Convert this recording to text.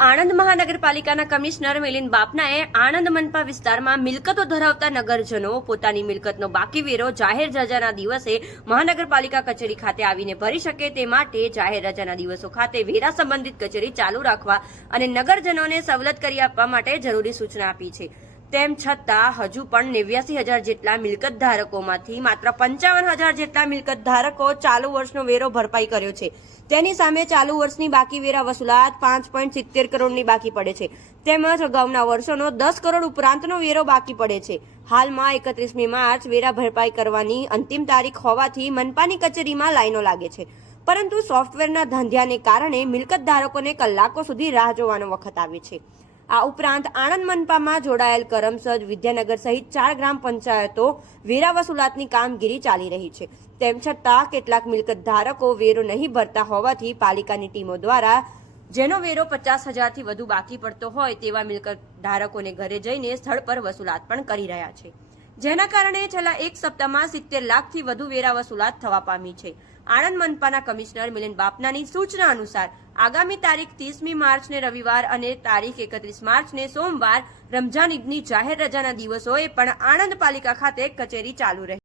આણંદ મહાનગરપાલિકાના કમિશનર મિલિંદ બાપનાએ આણંદ મનપા વિસ્તારમાં મિલકતો ધરાવતા નગરજનો પોતાની મિલકતનો બાકી વેરો જાહેર રજાના દિવસે મહાનગરપાલિકા કચેરી ખાતે આવીને ભરી શકે તે માટે જાહેર રજાના દિવસો ખાતે વેરા સંબંધિત કચેરી ચાલુ રાખવા અને નગરજનોને સવલત કરી આપવા માટે જરૂરી સૂચના આપી છે। તેમ છતાં હજુ પણ 89,000 જેટલા મિલકત ધારકોમાંથી માત્ર 55,000 જેટલા મિલકત ધારકો ચાલુ વર્ષનો વેરો ભરપાઈ કર્યો છે। તેની સામે ચાલુ વર્ષની બાકી વેરા વસૂલાત 5.70 કરોડની બાકી પડે છે। તેમજ અગાઉના વર્ષોનો 10 કરોડ ઉપરાંતનો વેરો બાકી પડે છે। હાલમાં 31મી માર્ચ વેરા ભરપાઈ કરવાની અંતિમ તારીખ હોવાથી મનપાની કચેરીમાં લાઈનો લાગે છે, પરંતુ સોફ્ટવેરના ધાંધિયાને કારણે મિલકત ધારકોને કલાકો સુધી રાહ જોવાનો વખત આવે છે। આ ઉપરાંત આણંદ મનપામાં જોડાયેલ કરમસદ, વિદ્યાનગર સહિત 4 ગ્રામ પંચાયતો વેરા વસૂલાતની કામગીરી ચાલી રહી છે। તેમ છતાં કેટલાક મિલકત ધારકો વેરો નહીં ભરતા હોવાથી પાલિકાની ટીમો દ્વારા જેનો વેરો 50,000થી વધુ બાકી પડતો હોય તેવા મિલકત ધારકોને ઘરે જઈને સ્થળ પર વસૂલાત પણ કરી રહ્યા છે, જેના કારણે છેલ્લા એક સપ્તાહમાં 70 લાખથી વધુ વેરા વસૂલાત થવા પામી છે। આણંદ મનપાના કમિશનર મિલિંદ બાપનાની સૂચના અનુસાર આગામી તારીખ 30મી માર્ચને રવિવાર અને તારીખ 31 માર્ચને સોમવાર રમઝાન ઈદની જાહેર રજાના દિવસોએ પણ આણંદ પાલિકા ખાતે કચેરી ચાલુ રહે।